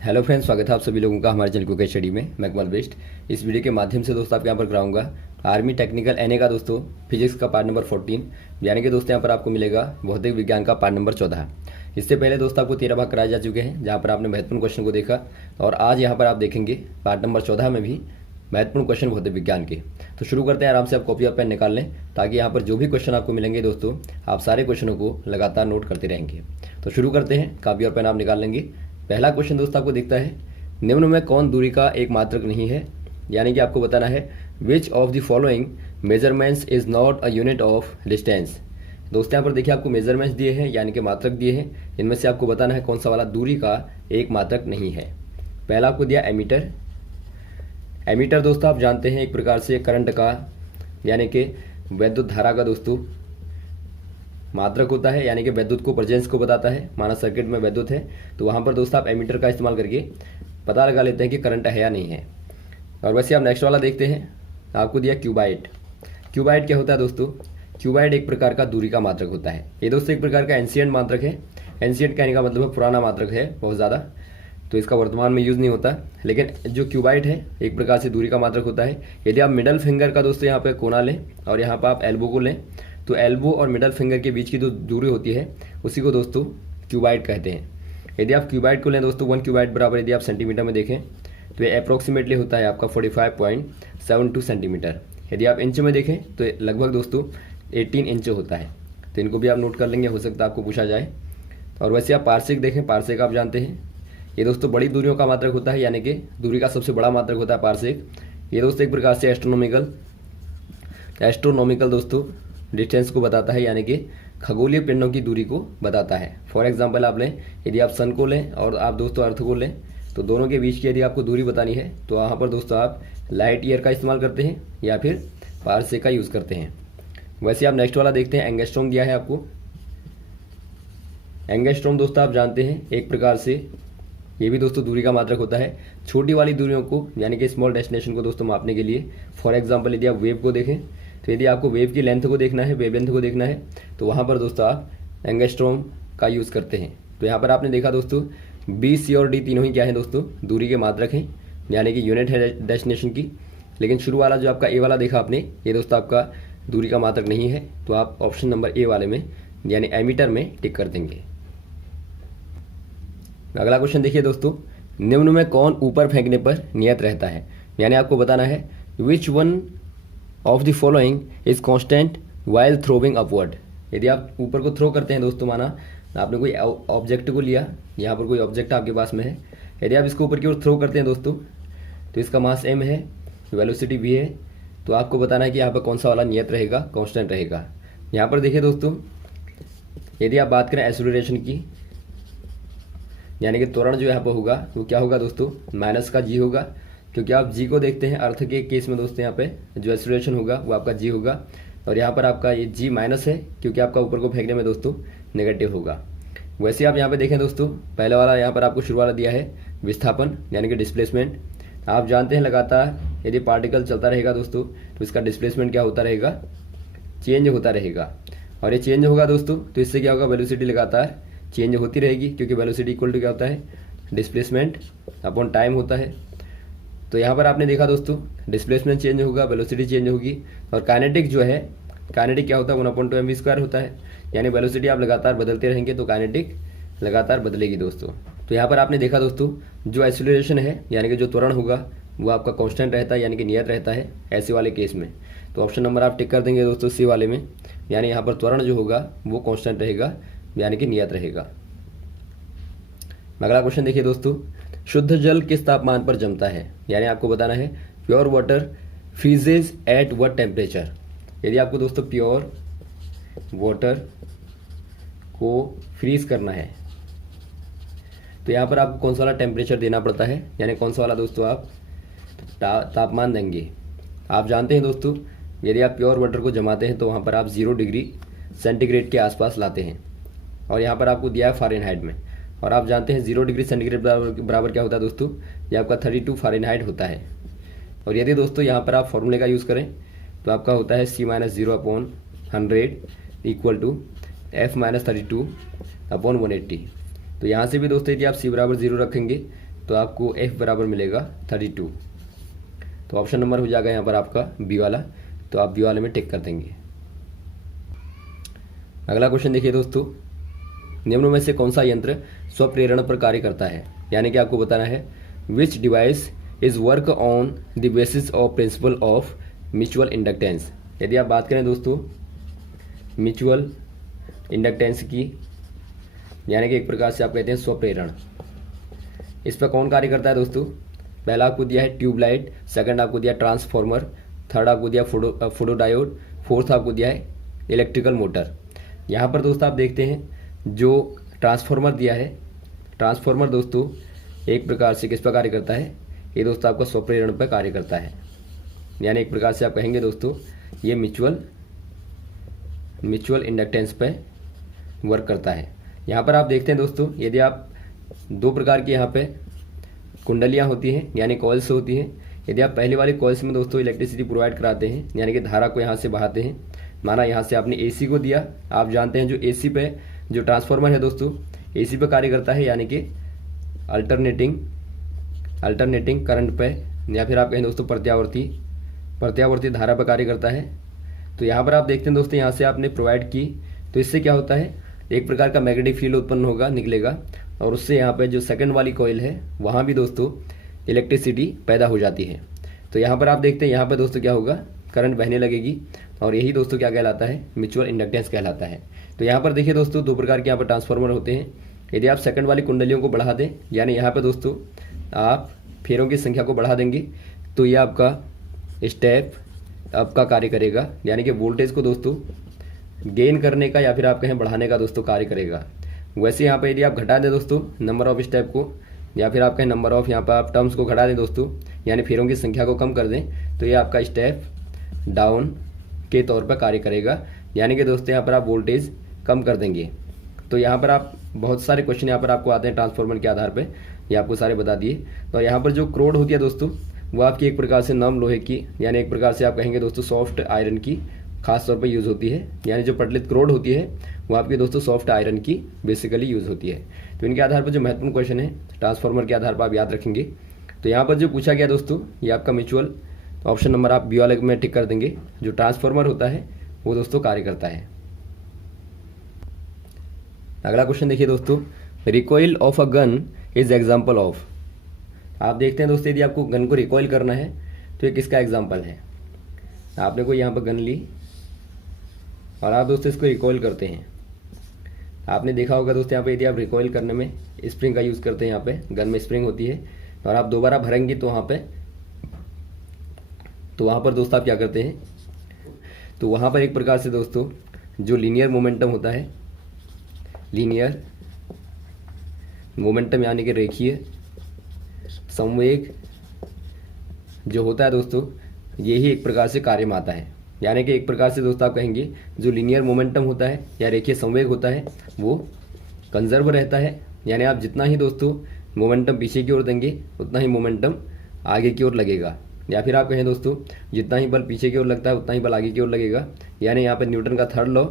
Hello friends, स्वागत है आप सभी लोगों का हमारे चैनल क्विक स्टडी में। मैं कमल बेस्ट। इस वीडियो के माध्यम से दोस्तों आपके यहाँ पर कराऊंगा आर्मी टेक्निकल एनए का दोस्तों फिजिक्स का पार्ट नंबर 14, यानी कि दोस्तों यहाँ पर आपको मिलेगा भौतिक विज्ञान का पार्ट नंबर 14। इससे पहले दोस्तों आपको 13 भाग कराए जा चुके हैं, जहाँ पर आपने महत्वपूर्ण क्वेश्चन को देखा, और आज यहाँ पर आप देखेंगे पार्ट नंबर 14 में भी महत्वपूर्ण क्वेश्चन भौतिक विज्ञान के। तो शुरू करते हैं। आराम से आप कॉपी और पेन निकाल लें, ताकि यहाँ पर जो भी क्वेश्चन आपको मिलेंगे दोस्तों, आप सारे क्वेश्चनों को लगातार नोट करते रहेंगे। तो शुरू करते हैं। कॉपी और पेन आप निकाल लेंगे। पहला क्वेश्चन दोस्तों आपको दिखता है, निम्न में कौन दूरी का एक मात्रक नहीं है। यानी कि आपको बताना है which of the following measurements is not a unit of distance. दोस्तों यहाँ पर देखिए आपको मेजरमेंट्स दिए हैं, यानी कि मात्रक दिए हैं। इनमें से आपको बताना है कौन सा वाला दूरी का एक मात्रक नहीं है। पहला आपको दिया एमीटर। एमीटर दोस्तों आप जानते हैं एक प्रकार से करंट का, यानी कि वैद्युत धारा का दोस्तों मात्रक होता है, यानी कि विद्युत को प्रेजेंस को बताता है। माना सर्किट में विद्युत है तो वहाँ पर दोस्तों आप एमीटर का इस्तेमाल करके पता लगा लेते हैं कि करंट है या नहीं है। और वैसे आप नेक्स्ट वाला देखते हैं। आपको दिया क्यूबाइट। क्यूबाइट क्या होता है दोस्तों? क्यूबाइट एक प्रकार का दूरी का मात्रक होता है। ये दोस्तों एक प्रकार का एंशिएंट मात्रक है। एंशिएंट कहने का मतलब है पुराना मात्रक है बहुत ज़्यादा, तो इसका वर्तमान में यूज़ नहीं होता। लेकिन जो क्यूबाइट है एक प्रकार से दूरी का मात्रक होता है। यदि आप मिडल फिंगर का दोस्तों यहाँ पे कोना लें और यहाँ पर आप एल्बो को लें, तो एल्बो और मिडल फिंगर के बीच की जो दूरी होती है उसी को दोस्तों क्यूबाइट कहते हैं। यदि आप क्यूबाइट को लें दोस्तों, 1 क्यूबाइट बराबर यदि आप सेंटीमीटर में देखें तो ये अप्रोक्सीमेटली होता है आपका 45.72 सेंटीमीटर। यदि आप इंच में देखें तो लगभग दोस्तों 18 इंच होता है। तो इनको भी आप नोट कर लेंगे, हो सकता है आपको पूछा जाए। और वैसे आप पार्सेक देखें, पार्सेक आप जानते हैं ये दोस्तों बड़ी दूरियों का मात्रक होता है, यानी कि दूरी का सबसे बड़ा मात्रक होता है पार्सेक। ये दोस्तों एक प्रकार से एस्ट्रोनॉमिकल दोस्तों डिस्टेंस को बताता है, यानी कि खगोलीय पिंडों की दूरी को बताता है। फॉर एग्जांपल आप लें, यदि आप सन को लें और आप दोस्तों अर्थ को लें, तो दोनों के बीच की यदि आपको दूरी बतानी है तो वहाँ पर दोस्तों आप लाइट ईयर का इस्तेमाल करते हैं या फिर पारसेक का यूज़ करते हैं। वैसे आप नेक्स्ट वाला देखते हैं। एंगस्ट्रॉम दिया है आपको। एंगस्ट्रॉम दोस्तों आप जानते हैं एक प्रकार से ये भी दोस्तों दूरी का मात्रक होता है। छोटी वाली दूरियों को, यानी कि स्मॉल डेस्टिनेशन को दोस्तों मापने के लिए। फॉर एग्जाम्पल यदि आप वेव को देखें, तो यदि आपको वेव की लेंथ को देखना है, वेव लेंथ को देखना है, तो वहाँ पर दोस्तों आप एंगस्ट्रॉम का यूज़ करते हैं। तो यहाँ पर आपने देखा दोस्तों बी, सी और डी तीनों ही क्या है दोस्तों, दूरी के मात्रक हैं, यानी कि यूनिट है डेस्टिनेशन की। लेकिन शुरू वाला जो आपका ए वाला देखा आपने, ये दोस्तों आपका दूरी का मात्रक नहीं है। तो आप ऑप्शन नंबर ए वाले में, यानी एमीटर में टिक कर देंगे। अगला क्वेश्चन देखिए दोस्तों, निम्न में कौन ऊपर फेंकने पर नियत रहता है। यानी आपको बताना है which one of the following is constant while throwing upward. यदि आप ऊपर को थ्रो करते हैं दोस्तों, माना आपने कोई ऑब्जेक्ट को लिया, यहाँ पर कोई ऑब्जेक्ट आपके पास में है, यदि आप इसको ऊपर की ओर थ्रो करते हैं दोस्तों, तो इसका मास m है, वेलोसिटी v है। तो आपको बताना है कि यहाँ पर कौन सा वाला नियत रहेगा, कॉन्स्टेंट रहेगा। यहाँ पर देखिए दोस्तों, यदि आप बात करें एक्सेलरेशन की, यानी कि त्वरण जो यहाँ पर होगा वो क्या होगा दोस्तों, माइनस का g होगा। क्योंकि आप जी को देखते हैं अर्थ के केस में दोस्तों, यहाँ पे जो एक्सेलरेशन होगा वो आपका जी होगा, और यहाँ पर आपका ये जी माइनस है, क्योंकि आपका ऊपर को फेंकने में दोस्तों नेगेटिव होगा। वैसे आप यहाँ पे देखें दोस्तों, पहले वाला यहाँ पर आपको शुरू वाला दिया है विस्थापन, यानी कि डिस्प्लेसमेंट। आप जानते हैं लगातार यदि पार्टिकल चलता रहेगा दोस्तों, तो इसका डिस्प्लेसमेंट क्या होता रहेगा, चेंज होता रहेगा। और ये चेंज होगा दोस्तों, तो इससे क्या होगा, वेलोसिटी लगातार चेंज होती रहेगी, क्योंकि वेलोसिटी इक्वल टू क्या होता है, डिस्प्लेसमेंट अपॉन टाइम होता है। तो यहाँ पर आपने देखा दोस्तों डिस्प्लेसमेंट चेंज होगा, वेलोसिटी चेंज होगी। और काइनेटिक जो है, काइनेटिक क्या होता है, 1/2mv² होता है। यानी वेलोसिटी आप लगातार बदलते रहेंगे तो काइनेटिक लगातार बदलेगी दोस्तों। तो यहाँ पर आपने देखा दोस्तों जो एक्सेलरेशन है, यानी कि जो त्वरण होगा वो आपका कांस्टेंट रहता है, यानी कि नियत रहता है ऐसे वाले केस में। तो ऑप्शन नंबर आप टिक कर देंगे दोस्तों सी वाले में, यानी यहाँ पर त्वरण जो होगा वो कांस्टेंट रहेगा, यानी कि नियत रहेगा। अगला क्वेश्चन देखिए दोस्तों, शुद्ध जल किस तापमान पर जमता है। यानी आपको बताना है pure water फ्रीजेज at what temperature. यदि आपको दोस्तों प्योर वाटर को फ्रीज करना है तो यहाँ पर आपको कौन सा वाला टेम्परेचर देना पड़ता है, यानी कौन सा वाला दोस्तों आप तापमान देंगे। आप जानते हैं दोस्तों यदि आप प्योर वाटर को जमाते हैं तो वहाँ पर आप 0 डिग्री सेंटीग्रेड के आसपास लाते हैं, और यहाँ पर आपको दिया है फ़ारेनहाइट में। और आप जानते हैं 0 डिग्री सेंटीग्रेड बराबर क्या होता है दोस्तों, ये आपका 32 फ़ारेनहाइट होता है। और यदि दोस्तों यहाँ पर आप फॉर्मूले का यूज़ करें तो आपका होता है C-0/100 इक्वल टू F-32/180। तो यहाँ से भी दोस्तों यदि आप C बराबर 0 रखेंगे तो आपको F बराबर मिलेगा 32। तो ऑप्शन नंबर हो जाएगा यहाँ पर आपका बी वाला, तो आप बी वाले में टिक कर देंगे। अगला क्वेश्चन देखिए दोस्तों, निम्नों में से कौन सा यंत्र स्वप्रेरण पर कार्य करता है, यानी कि आपको बताना है विच device is work on the basis of principle of mutual inductance. यदि आप बात करें दोस्तों म्यूचुअल इंडक्टेंस की, यानी कि एक प्रकार से आप कहते हैं स्वप्रेरण, इस पर कौन कार्य करता है दोस्तों। पहला आपको दिया है ट्यूबलाइट, सेकंड आपको दिया ट्रांसफार्मर, थर्ड आपको दिया फोटोडायोड, फोर्थ आपको दिया है इलेक्ट्रिकल मोटर। यहाँ पर दोस्तों आप देखते हैं जो ट्रांसफार्मर दिया है, ट्रांसफार्मर दोस्तों एक प्रकार से किस पर कार्य करता है, ये दोस्तों आपका स्वप्रेरण पर कार्य करता है, यानी एक प्रकार से आप कहेंगे दोस्तों ये म्यूचुअल इंडक्टेंस पे वर्क करता है। यहाँ पर आप देखते हैं दोस्तों, यदि आप दो प्रकार की यहाँ पे कुंडलियाँ होती हैं यानी कॉइल्स होती हैं। यदि आप पहले वाले कॉइल्स में दोस्तों इलेक्ट्रिसिटी प्रोवाइड कराते हैं, यानी कि धारा को यहाँ से बहाते हैं, माना यहाँ से आपने एसी को दिया, आप जानते हैं जो एसी पे जो ट्रांसफार्मर है दोस्तों एसी पे कार्य करता है, यानी कि अल्टरनेटिंग करंट पे, या फिर आप कहें दोस्तों प्रत्यावर्ती धारा पर कार्य करता है। तो यहाँ पर आप देखते हैं दोस्तों यहाँ से आपने प्रोवाइड की, तो इससे क्या होता है एक प्रकार का मैग्नेटिक फील्ड उत्पन्न होगा, निकलेगा, और उससे यहाँ पे जो सेकंड वाली कॉइल है वहाँ भी दोस्तों इलेक्ट्रिसिटी पैदा हो जाती है। तो यहाँ पर आप देखते हैं यहाँ पर दोस्तों क्या होगा, करंट बहने लगेगी, और यही दोस्तों क्या कहलाता है, म्यूचुअल इंडक्टेंस कहलाता है। तो यहाँ पर देखिए दोस्तों दो प्रकार के यहाँ पर ट्रांसफार्मर होते हैं। यदि आप सेकंड वाली कुंडलियों को बढ़ा दें, यानी यहाँ पर दोस्तों आप फेरों की संख्या को बढ़ा देंगे, तो ये आपका स्टेप अप का कार्य करेगा, यानी कि वोल्टेज को दोस्तों गेन करने का या फिर आप कहें बढ़ाने का दोस्तों कार्य करेगा। वैसे यहाँ पर यदि आप घटा दें दोस्तों नंबर ऑफ स्टेप को, या फिर आप कहें नंबर ऑफ यहाँ पर आप टर्म्स को घटा दें दोस्तों, यानी फेरों की संख्या को कम कर दें, तो ये आपका स्टेप डाउन के तौर पर कार्य करेगा, यानी कि दोस्तों यहाँ पर आप वोल्टेज कम कर देंगे। तो यहाँ पर आप बहुत सारे क्वेश्चन यहाँ पर आपको आते हैं ट्रांसफार्मर के आधार पर, ये आपको सारे बता दिए। तो यहाँ पर जो क्रोड होती है दोस्तों वो आपकी एक प्रकार से नम लोहे की, यानी एक प्रकार से आप कहेंगे दोस्तों सॉफ्ट आयरन की खास तौर पर यूज़ होती है, यानी जो प्रचलित क्रोड होती है वो आपकी दोस्तों सॉफ्ट आयरन की बेसिकली यूज़ होती है। तो इनके आधार पर जो महत्वपूर्ण क्वेश्चन है ट्रांसफार्मर के आधार पर आप याद रखेंगे। तो यहाँ पर जो पूछा गया दोस्तों ये आपका म्यूचुअल, ऑप्शन नंबर आप बी वाले में टिक कर देंगे, जो ट्रांसफार्मर होता है वो दोस्तों कार्य करता है। अगला क्वेश्चन देखिए दोस्तों, recoil of a gun is example of. आप देखते हैं दोस्तों यदि आपको गन को रिकॉइल करना है तो ये किसका एग्जाम्पल है। आपने कोई यहाँ पर गन ली और आप दोस्तों इसको रिकॉइल करते हैं। आपने देखा होगा दोस्तों यहाँ पे यदि आप रिकॉइल करने में स्प्रिंग का यूज़ करते हैं, यहाँ पे गन में स्प्रिंग होती है और आप दोबारा भरेंगे तो वहाँ पर दोस्तों आप क्या करते हैं, तो वहाँ पर एक प्रकार से दोस्तों जो लीनियर मोमेंटम होता है, लीनियर मोमेंटम यानी कि रेखीय संवेग जो होता है दोस्तों यही एक प्रकार से कार्य में आता है। यानी कि एक प्रकार से दोस्तों आप कहेंगे जो लीनियर मोमेंटम होता है या रेखीय संवेग होता है वो कंजर्व रहता है, यानी आप जितना ही दोस्तों मोमेंटम पीछे की ओर देंगे उतना ही मोमेंटम आगे की ओर लगेगा, या फिर आप कहें दोस्तों जितना ही बल पीछे की ओर लगता है उतना ही बल आगे की ओर लगेगा, यानी यहाँ पर न्यूटन का थर्ड लॉ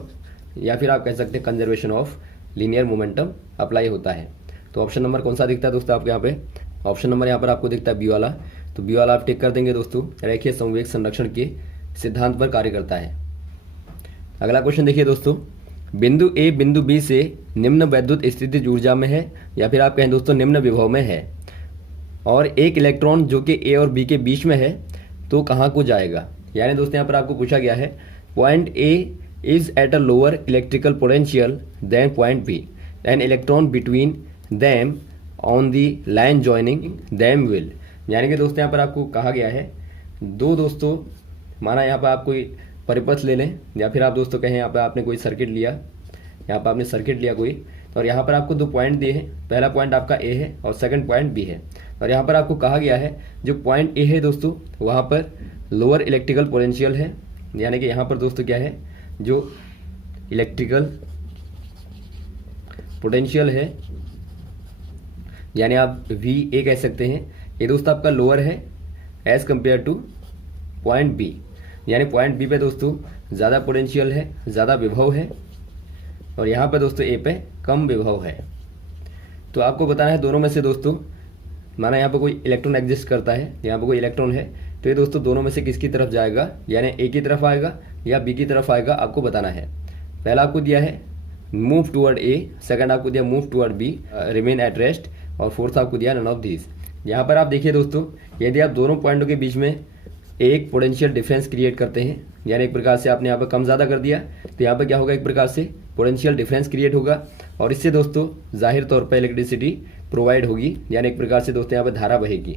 या फिर आप कह सकते हैं conservation of linear momentum apply होता है। तो ऑप्शन नंबर कौन सा दिखता है दोस्तों आपको यहाँ पे, ऑप्शन नंबर यहाँ पर आपको दिखता है बी वाला, तो बी वाला आप टिक कर देंगे दोस्तों, रेखीय संवेग संरक्षण के सिद्धांत पर कार्य करता है। अगला क्वेश्चन देखिए दोस्तों, बिंदु ए बिंदु बी से निम्न वैद्युत स्थितिज ऊर्जा में है या फिर आप कहें दोस्तों निम्न विभव में है, और एक इलेक्ट्रॉन जो कि ए और बी के बीच में है तो कहाँ को जाएगा। यानी दोस्तों यहाँ पर आपको पूछा गया है point A is at a lower electrical potential than point B, an electron between them on the line joining them will. यानी कि दोस्तों यहाँ पर आपको कहा गया है दो दोस्तों, माना यहाँ पर आप कोई परिपथ ले लें या फिर आप दोस्तों कहें यहाँ पर आपने कोई सर्किट लिया, यहाँ पर आपने सर्किट लिया कोई, और यहाँ पर आपको दो पॉइंट दिए हैं, पहला पॉइंट आपका ए है और सेकंड पॉइंट बी है, और यहाँ पर आपको कहा गया है जो पॉइंट ए है दोस्तों वहाँ पर लोअर इलेक्ट्रिकल पोटेंशियल है, यानी कि यहाँ पर दोस्तों क्या है जो इलेक्ट्रिकल पोटेंशियल है, यानी आप वी ए कह सकते हैं, ये दोस्तों आपका लोअर है as compare to point B, यानी पॉइंट बी पे दोस्तों ज़्यादा पोटेंशियल है, ज़्यादा विभव है, और यहाँ पे दोस्तों ए पे कम विभव है। तो आपको बताना है दोनों में से दोस्तों माना यहाँ पर कोई इलेक्ट्रॉन एग्जिस्ट करता है, यहाँ पर कोई इलेक्ट्रॉन है, तो ये दोस्तों दोनों में से किसकी तरफ जाएगा, यानी ए की तरफ आएगा या बी की तरफ आएगा, आपको बताना है। पहला आपको दिया है मूव टुवर्ड ए, सेकंड आपको दिया move toward B, remain at rest, और फोर्थ आपको दिया नन ऑफ दीज। यहाँ पर आप देखिए दोस्तों, यदि आप दोनों पॉइंटों के बीच में एक पोटेंशियल डिफरेंस क्रिएट करते हैं, यानी एक प्रकार से आपने यहाँ पर कम ज़्यादा कर दिया, तो यहाँ पर क्या होगा, एक प्रकार से पोटेंशियल डिफरेंस क्रिएट होगा, और इससे दोस्तों जाहिर तौर पर इलेक्ट्रिसिटी प्रोवाइड होगी, यानी एक प्रकार से दोस्तों यहाँ पर धारा बहेगी।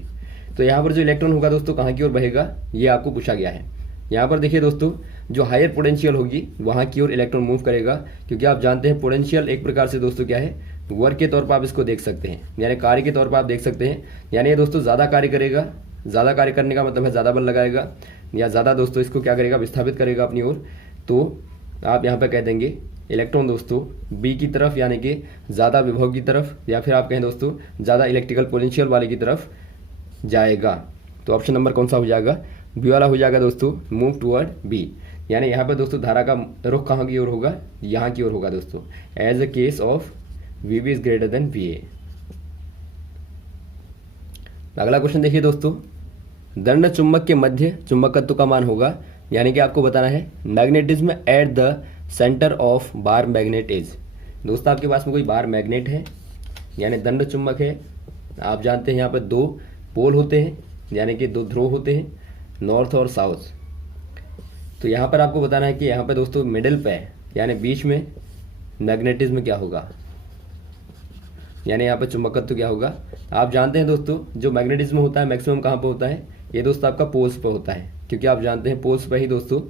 तो यहाँ पर जो इलेक्ट्रॉन होगा दोस्तों कहाँ की ओर बहेगा, ये आपको पूछा गया है। यहाँ पर देखिए दोस्तों, जो हायर पोटेंशियल होगी वहाँ की ओर इलेक्ट्रॉन मूव करेगा, क्योंकि आप जानते हैं पोटेंशियल एक प्रकार से दोस्तों क्या है, वर्क के तौर पर आप इसको देख सकते हैं, यानी कार्य के तौर पर आप देख सकते हैं। यानी ये दोस्तों ज़्यादा कार्य करेगा, ज़्यादा कार्य करने का मतलब है ज़्यादा बल लगाएगा, या ज़्यादा दोस्तों इसको क्या करेगा, विस्थापित करेगा अपनी ओर। तो आप यहाँ पर कह देंगे इलेक्ट्रॉन दोस्तों बी की तरफ, यानी कि ज़्यादा विभव की तरफ, या फिर आप कहें दोस्तों ज़्यादा इलेक्ट्रिकल पोटेंशियल वाले की तरफ जाएगा। तो ऑप्शन नंबर कौन सा हो जाएगा, बी वाला हो जाएगा दोस्तों, मूव टुवर्ड बी। यानी यहाँ पर दोस्तों धारा का रुख कहाँ की ओर होगा, यहाँ की ओर होगा दोस्तों, as a case of V B is greater than V A. अगला क्वेश्चन देखिए दोस्तों, दंड चुंबक के मध्य चुंबकत्व का मान होगा, यानी कि आपको बताना है magnetism at the centre of bar magnet is. दोस्तों आपके पास में कोई बार मैग्नेट है, यानी दंड चुंबक है, आप जानते हैं यहाँ पर दो पोल होते हैं, यानी कि दो ध्रुव होते हैं, नॉर्थ और साउथ। तो यहाँ पर आपको बताना है कि यहाँ पर दोस्तों मिडिल पे, यानी बीच में मैग्नेटिज्म क्या होगा, यानी यहाँ पर चुंबकत्व क्या होगा। आप जानते हैं दोस्तों जो मैग्नेटिज्म होता है मैक्सिमम कहाँ पर होता है, ये दोस्तों आपका पोल्स पर होता है, क्योंकि आप जानते हैं पोल्स पर ही दोस्तों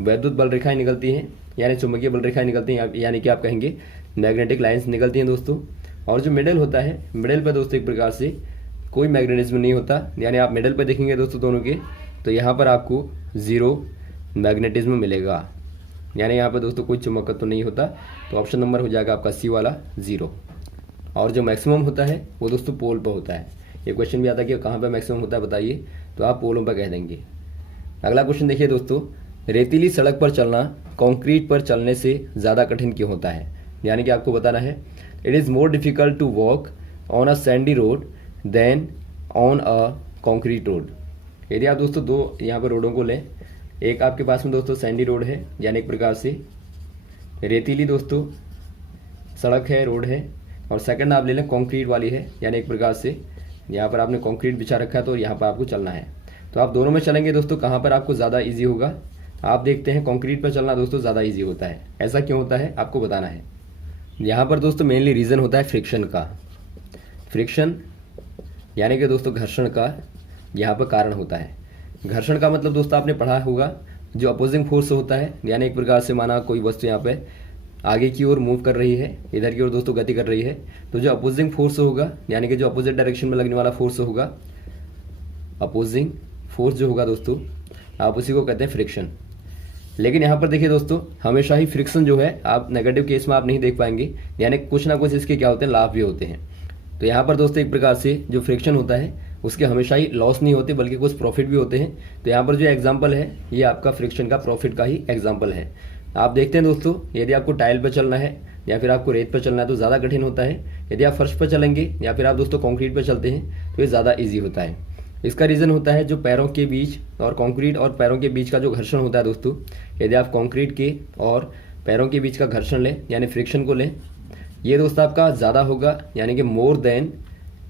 वैद्युत बल रेखाएं निकलती हैं, यानी चुंबकीय बल रेखाएं निकलती हैं, यानी कि आप कहेंगे मैग्नेटिक लाइन्स निकलती हैं दोस्तों। और जो मिडिल होता है, मिडिल पर दोस्तों एक प्रकार से कोई मैग्नेटिज्म नहीं होता, यानी आप मिडिल पर देखेंगे दोस्तों दोनों के, तो यहाँ पर आपको जीरो मैग्नेटिज्म मिलेगा, यानी यहाँ पर दोस्तों कोई चुंबकत्व तो नहीं होता। तो ऑप्शन नंबर हो जाएगा आपका सी वाला, जीरो। और जो मैक्सिमम होता है वो दोस्तों पोल पर होता है। ये क्वेश्चन भी आता है कि कहाँ पर मैक्सिमम होता है बताइए, तो आप पोलों पर कह देंगे। अगला क्वेश्चन देखिए दोस्तों, रेतीली सड़क पर चलना कंक्रीट पर चलने से ज़्यादा कठिन क्यों होता है, यानी कि आपको बताना है it is more difficult to walk on a sandy road than on a concrete road. यदि आप दोस्तों दो यहाँ पर रोडों को लें, एक आपके पास में दोस्तों सैंडी रोड है, यानी एक प्रकार से रेतीली दोस्तों सड़क है, रोड है, और सेकंड आप ले लें कंक्रीट वाली है, यानी एक प्रकार से यहाँ पर आपने कंक्रीट बिछा रखा है, तो यहाँ पर आपको चलना है। तो आप दोनों में चलेंगे दोस्तों, कहाँ पर आपको ज़्यादा ईजी होगा। आप देखते हैं कंक्रीट पर चलना दोस्तों ज़्यादा ईजी होता है, ऐसा क्यों होता है आपको बताना है। यहाँ पर दोस्तों मेनली रीज़न होता है फ्रिक्शन का। फ्रिक्शन यानी कि दोस्तों घर्षण का यहाँ पर कारण होता है। घर्षण का मतलब दोस्तों आपने पढ़ा होगा, जो अपोजिंग फोर्स होता है, यानी एक प्रकार से माना कोई वस्तु यहाँ पे आगे की ओर मूव कर रही है, इधर की ओर दोस्तों गति कर रही है, तो जो अपोजिंग फोर्स होगा, यानी कि जो अपोजिट डायरेक्शन में लगने वाला फोर्स होगा, अपोजिंग फोर्स जो होगा दोस्तों, आप उसी को कहते हैं फ्रिक्शन। लेकिन यहाँ पर देखिए दोस्तों, हमेशा ही फ्रिक्शन जो है आप नेगेटिव केस में आप नहीं देख पाएंगे, यानी कुछ ना कुछ इसके क्या होते हैं, लाभ भी होते हैं। तो यहाँ पर दोस्तों एक प्रकार से जो फ्रिक्शन होता है उसके हमेशा ही लॉस नहीं होते, बल्कि कुछ प्रॉफिट भी होते हैं। तो यहाँ पर जो एग्जाम्पल है ये आपका फ्रिक्शन का प्रॉफिट का ही एग्जाम्पल है। आप देखते हैं दोस्तों, यदि आपको टाइल पर चलना है या फिर आपको रेत पर चलना है तो ज़्यादा कठिन होता है। यदि आप फर्श पर चलेंगे या फिर आप दोस्तों कंक्रीट पर चलते हैं तो ये ज़्यादा ईजी होता है। इसका रीज़न होता है जो पैरों के बीच और कंक्रीट और पैरों के बीच का जो घर्षण होता है दोस्तों, यदि आप कंक्रीट के और पैरों के बीच का घर्षण लें यानी फ्रिक्शन को लें, ये दोस्तों आपका ज़्यादा होगा, यानी कि मोर देन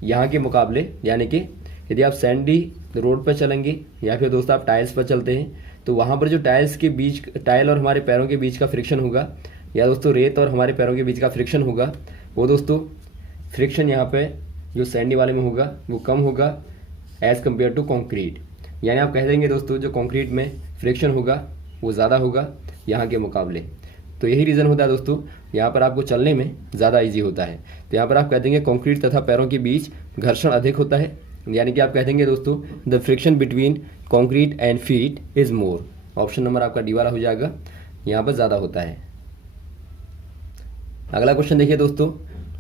यहाँ के मुकाबले। यानी कि यदि आप सैंडी रोड पर चलेंगे या फिर दोस्तों आप टाइल्स पर चलते हैं तो वहाँ पर जो टाइल्स के बीच, टाइल और हमारे पैरों के बीच का फ्रिक्शन होगा, या दोस्तों रेत और हमारे पैरों के बीच का फ्रिक्शन होगा, वो दोस्तों फ्रिक्शन यहाँ पे जो सैंडी वाले में होगा वो कम होगा एज़ कम्पेयर टू कॉन्क्रीट। यानी आप कह देंगे दोस्तों जो कॉन्क्रीट में फ्रिक्शन होगा वो ज़्यादा होगा यहाँ के मुकाबले। तो यही रीज़न होता है दोस्तों, यहाँ पर आपको चलने में ज़्यादा ईजी होता है। तो यहाँ पर आप कह देंगे कॉन्क्रीट तथा पैरों के बीच घर्षण अधिक होता है, यानी कि आप कह देंगे दोस्तों the friction between concrete and feet is more. Option number आपका डी वाला हो जाएगा, यहाँ पर ज़्यादा होता है। अगला क्वेश्चन देखिए दोस्तों,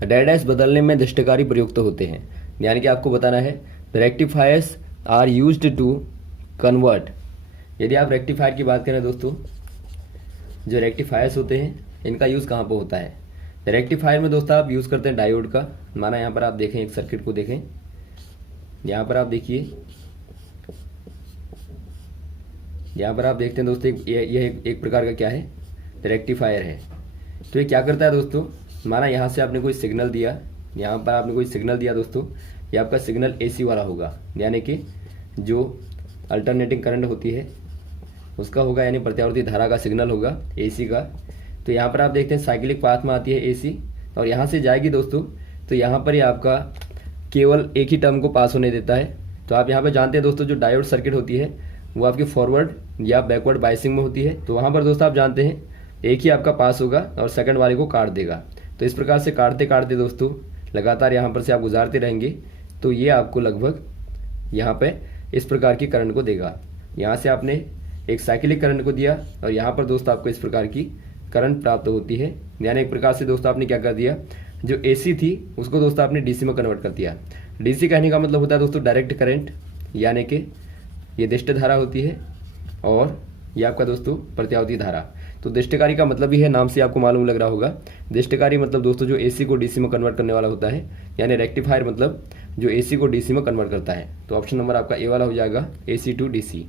डैश बदलने में दृष्टिकारी प्रयुक्त होते हैं, यानी कि आपको बताना है rectifiers are used to convert. यदि आप रेक्टिफायर की बात करें दोस्तों, जो रेक्टिफायर्स होते हैं इनका यूज़ कहाँ पर होता है। रेक्टिफायर में दोस्तों आप यूज़ करते हैं डायोड का। माना यहाँ पर आप देखें, एक सर्किट को देखें, यहाँ पर आप देखिए, यहाँ पर आप देखते हैं दोस्तों, यह एक प्रकार का क्या है, रेक्टिफायर है। तो ये क्या करता है दोस्तों, माना यहाँ से आपने कोई सिग्नल दिया, यहाँ पर आपने कोई सिग्नल दिया दोस्तों, ये आपका सिग्नल एसी वाला होगा, यानी कि जो अल्टरनेटिंग करंट होती है उसका होगा, यानी प्रत्यावर्ती धारा का सिग्नल होगा एसी का। तो यहाँ पर आप देखते हैं साइक्लिक पाथ में आती है एसी, और यहाँ से जाएगी दोस्तों, तो यहाँ पर ये आपका केवल एक ही टर्म को पास होने देता है। तो आप यहाँ पे जानते हैं दोस्तों, जो डायोड सर्किट होती है वो आपकी फॉरवर्ड या बैकवर्ड बायसिंग में होती है। तो वहाँ पर दोस्तों आप जानते हैं एक ही आपका पास होगा और सेकंड वाले को काट देगा। तो इस प्रकार से काटते काटते दोस्तों लगातार यहाँ पर से आप गुजारते रहेंगे, तो ये आपको लगभग यहाँ पे इस प्रकार की करंट को देगा। यहाँ से आपने एक साइक्लिक करंट को दिया और यहाँ पर दोस्तों आपको इस प्रकार की करंट प्राप्त होती है। यानी एक प्रकार से दोस्तों आपने क्या कर दिया, जो एसी थी उसको दोस्तों आपने डीसी में कन्वर्ट कर दिया। डीसी कहने का मतलब होता है दोस्तों डायरेक्ट करंट, यानी कि ये दिष्ट धारा होती है और ये आपका दोस्तों प्रत्यावर्ती धारा। तो दिष्टकारी का मतलब ही है, नाम से आपको मालूम लग रहा होगा। दिष्टकारी मतलब दोस्तों जो एसी को डीसी में कन्वर्ट करने वाला होता है, यानी रेक्टिफायर मतलब जो एसी को डीसी में कन्वर्ट करता है। तो ऑप्शन नंबर आपका ए वाला हो जाएगा, एसी टू डीसी।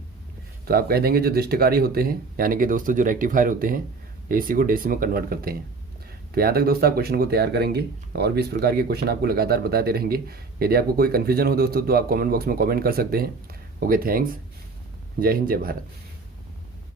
तो आप कह देंगे जो दिष्टकारी होते हैं, यानी कि दोस्तों जो रेक्टिफायर होते हैं एसी को डीसी में कन्वर्ट करते हैं। तो यहाँ तक दोस्तों आप क्वेश्चन को तैयार करेंगे और भी इस प्रकार के क्वेश्चन आपको लगातार बताते रहेंगे। यदि आपको कोई कन्फ्यूजन हो दोस्तों तो आप कमेंट बॉक्स में कमेंट कर सकते हैं। Okay, thanks. जय हिंद, जय भारत।